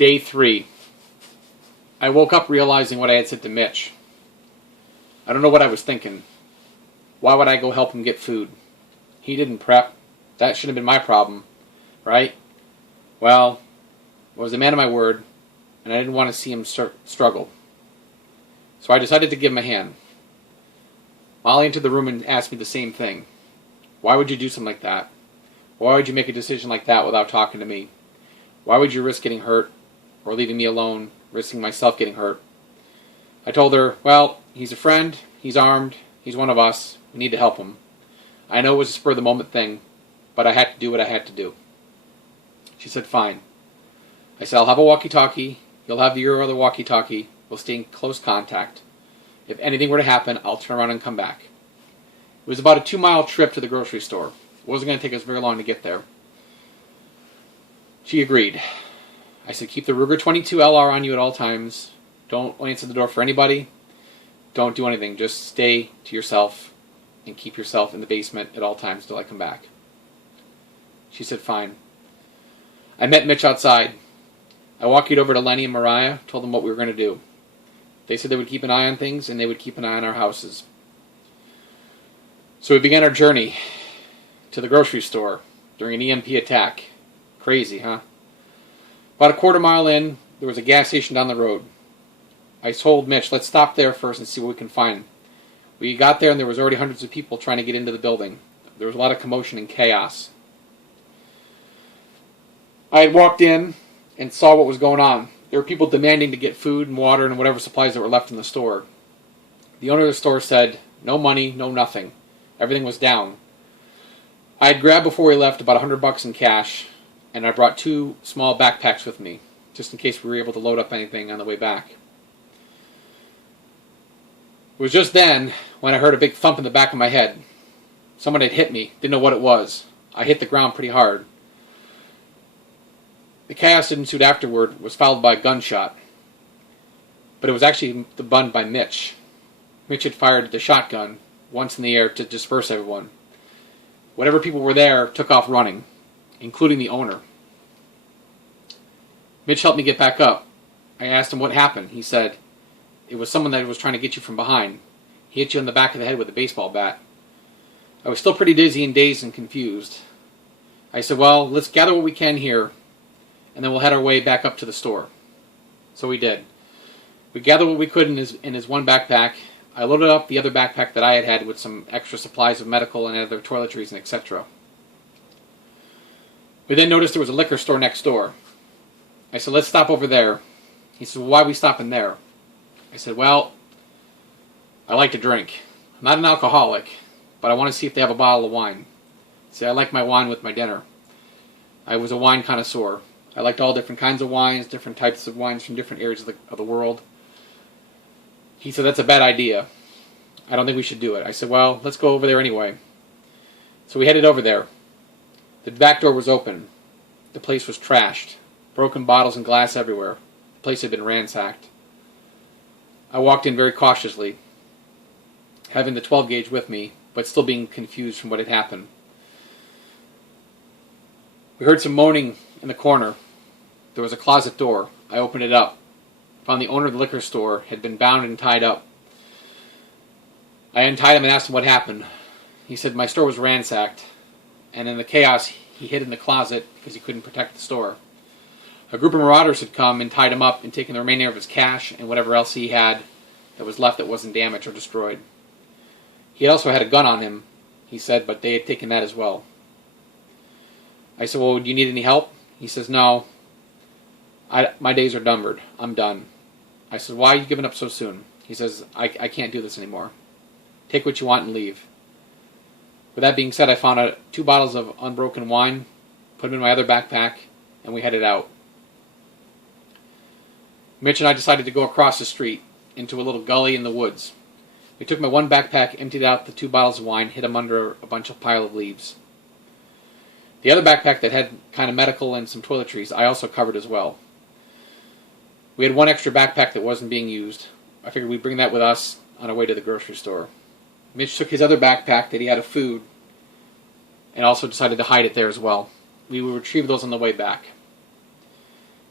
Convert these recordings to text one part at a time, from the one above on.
Day 3. I woke up realizing what I had said to Mitch. I don't know what I was thinking. Why would I go help him get food? He didn't prep. That shouldn't have been my problem, right? Well, I was a man of my word, and I didn't want to see him struggle. So I decided to give him a hand. Molly entered the room and asked me the same thing. Why would you do something like that? Why would you make a decision like that without talking to me? Why would you risk getting hurt or leaving me alone, risking myself getting hurt? I told her, well, he's a friend, he's armed, he's one of us, we need to help him. I know it was a spur-of-the-moment thing, but I had to do what I had to do. She said, fine. I said, I'll have a walkie-talkie, you'll have your other walkie-talkie, we'll stay in close contact. If anything were to happen, I'll turn around and come back. It was about a 2-mile trip to the grocery store. It wasn't going to take us very long to get there. She agreed. I said, keep the Ruger 22 LR on you at all times. Don't answer the door for anybody. Don't do anything. Just stay to yourself and keep yourself in the basement at all times until I come back. She said, fine. I met Mitch outside. I walked over to Lenny and Mariah, told them what we were going to do. They said they would keep an eye on things and they would keep an eye on our houses. So we began our journey to the grocery store during an EMP attack. Crazy, huh? About a quarter-mile in, there was a gas station down the road. I told Mitch, let's stop there first and see what we can find. We got there and there was already hundreds of people trying to get into the building. There was a lot of commotion and chaos. I had walked in and saw what was going on. There were people demanding to get food and water and whatever supplies that were left in the store. The owner of the store said, no money, no nothing. Everything was down. I had grabbed before we left about $100 in cash, and I brought 2 small backpacks with me, just in case we were able to load up anything on the way back. It was just then when I heard a big thump in the back of my head. Someone had hit me, didn't know what it was. I hit the ground pretty hard. The chaos that ensued afterward was followed by a gunshot, but it was actually done by Mitch. Mitch had fired the shotgun once in the air to disperse everyone. Whatever people were there took off running, including the owner. Mitch helped me get back up. I asked him what happened. He said, it was someone that was trying to get you from behind. He hit you in the back of the head with a baseball bat. I was still pretty dizzy and dazed and confused. I said, well, let's gather what we can here, and then we'll head our way back up to the store. So we did. We gathered what we could in his one backpack. I loaded up the other backpack that I had with some extra supplies of medical and other toiletries and etc. We then noticed there was a liquor store next door. I said, let's stop over there. He said, well, why are we stopping there? I said, well, I like to drink. I'm not an alcoholic, but I want to see if they have a bottle of wine. See, I like my wine with my dinner. I was a wine connoisseur. I liked all different kinds of wines, different types of wines from different areas of the world. He said, that's a bad idea. I don't think we should do it. I said, well, let's go over there anyway. So we headed over there. The back door was open. The place was trashed. Broken bottles and glass everywhere. The place had been ransacked. I walked in very cautiously, having the 12 gauge with me, but still being confused from what had happened. We heard some moaning in the corner. There was a closet door. I opened it up. Found the owner of the liquor store had been bound and tied up. I untied him and asked him what happened. He said my store was ransacked, and in the chaos he hid in the closet because he couldn't protect the store. A group of marauders had come and tied him up and taken the remainder of his cash and whatever else he had that was left that wasn't damaged or destroyed. He also had a gun on him, he said, but they had taken that as well. I said, well, do you need any help? He says, no. My days are numbered. I'm done. I said, why are you giving up so soon? He says, I can't do this anymore. Take what you want and leave. With that being said, I found 2 bottles of unbroken wine, put them in my other backpack, and we headed out. Mitch and I decided to go across the street into a little gully in the woods. We took my one backpack, emptied out the 2 bottles of wine, hid them under a bunch of pile of leaves. The other backpack that had kind of medical and some toiletries, I also covered as well. We had 1 extra backpack that wasn't being used. I figured we'd bring that with us on our way to the grocery store. Mitch took his other backpack that he had of food and also decided to hide it there as well. We would retrieve those on the way back.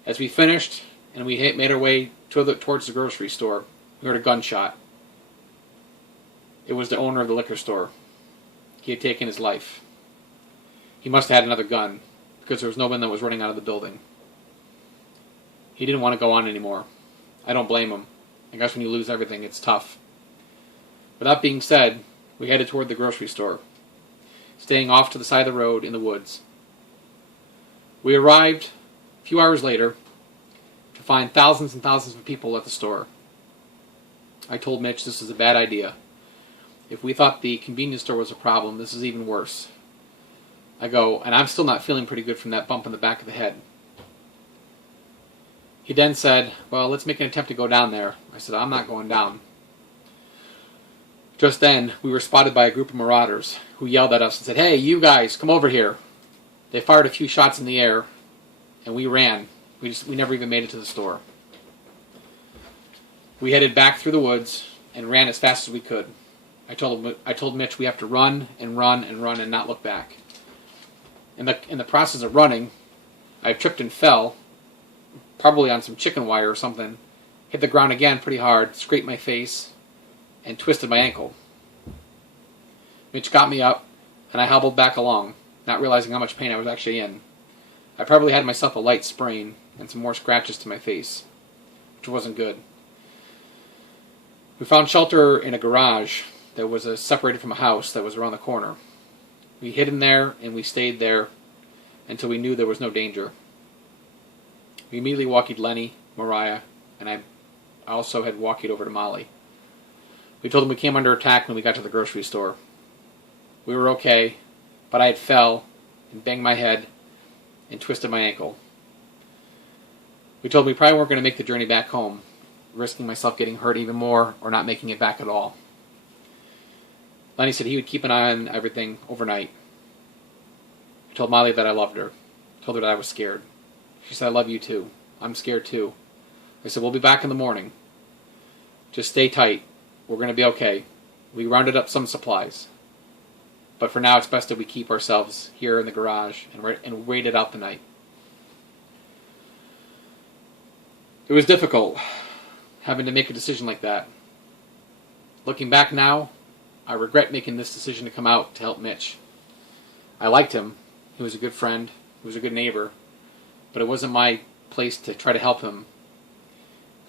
As we finished and we made our way towards the grocery store, we heard a gunshot. It was the owner of the liquor store. He had taken his life. He must have had another gun, because there was no one that was running out of the building. He didn't want to go on anymore. I don't blame him. I guess when you lose everything, it's tough. With that being said, we headed toward the grocery store, staying off to the side of the road in the woods. We arrived a few hours later to find thousands and thousands of people at the store. I told Mitch this is a bad idea. If we thought the convenience store was a problem, this is even worse. I go, and I'm still not feeling pretty good from that bump in the back of the head. He then said, well, let's make an attempt to go down there. I said, I'm not going down. Just then, we were spotted by a group of marauders who yelled at us and said, hey, you guys, come over here. They fired a few shots in the air, and we ran. We never even made it to the store. We headed back through the woods and ran as fast as we could. I told Mitch we have to run and run and run and not look back. In the process of running, I tripped and fell, probably on some chicken wire or something, hit the ground again pretty hard, scraped my face, and twisted my ankle. Mitch got me up, and I hobbled back along, not realizing how much pain I was actually in. I probably had myself a light sprain and some more scratches to my face, which wasn't good. We found shelter in a garage that was separated from a house that was around the corner. We hid in there, and we stayed there until we knew there was no danger. We immediately walkied Lenny, Mariah, and I also had walkied over to Molly. We told them we came under attack when we got to the grocery store. We were okay, but I had fell and banged my head and twisted my ankle. We told them we probably weren't going to make the journey back home, risking myself getting hurt even more or not making it back at all. Lenny said he would keep an eye on everything overnight. I told Molly that I loved her. I told her that I was scared. She said, I love you too. I'm scared too. I said, we'll be back in the morning. Just stay tight. We're going to be okay. We rounded up some supplies. But for now, it's best that we keep ourselves here in the garage and wait it out the night. It was difficult having to make a decision like that. Looking back now, I regret making this decision to come out to help Mitch. I liked him. He was a good friend. He was a good neighbor. But it wasn't my place to try to help him.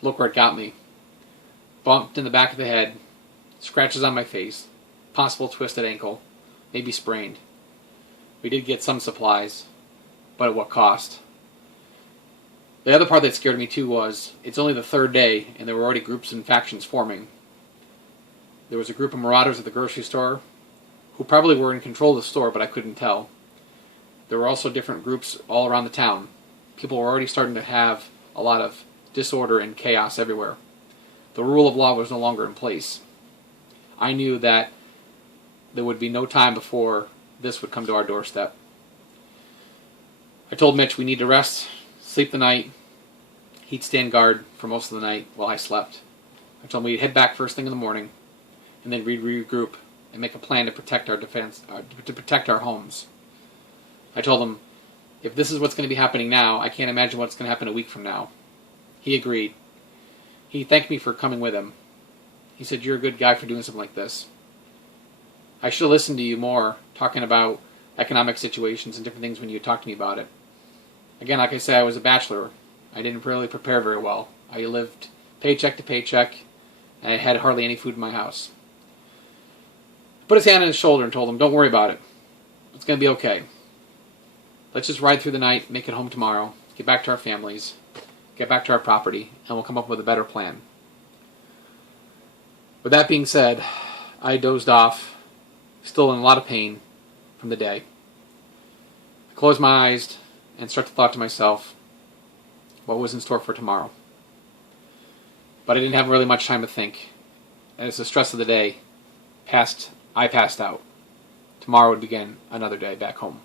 Look where it got me. Bumped in the back of the head, scratches on my face, possible twisted ankle, maybe sprained. We did get some supplies, but at what cost? The other part that scared me too was, it's only the third day, and there were already groups and factions forming. There was a group of marauders at the grocery store, who probably were in control of the store, but I couldn't tell. There were also different groups all around the town. People were already starting to have a lot of disorder and chaos everywhere. The rule of law was no longer in place. I knew that there would be no time before this would come to our doorstep. I told Mitch we need to rest, sleep the night. He'd stand guard for most of the night while I slept. I told him we'd head back first thing in the morning, and then we'd regroup and make a plan to protect our to protect our homes. I told him, if this is what's going to be happening now, I can't imagine what's going to happen a week from now. He agreed. He thanked me for coming with him. He said, you're a good guy for doing something like this. I should have listened to you more, talking about economic situations and different things when you talked to me about it. Again, like I said, I was a bachelor. I didn't really prepare very well. I lived paycheck to paycheck, and I had hardly any food in my house. I put his hand on his shoulder and told him, don't worry about it. It's going to be okay. Let's just ride through the night, make it home tomorrow, get back to our families, get back to our property, and we'll come up with a better plan. With that being said, I dozed off, still in a lot of pain from the day. I closed my eyes and started to thought to myself, what was in store for tomorrow? But I didn't have really much time to think. As the stress of the day passed, I passed out. Tomorrow would begin another day back home.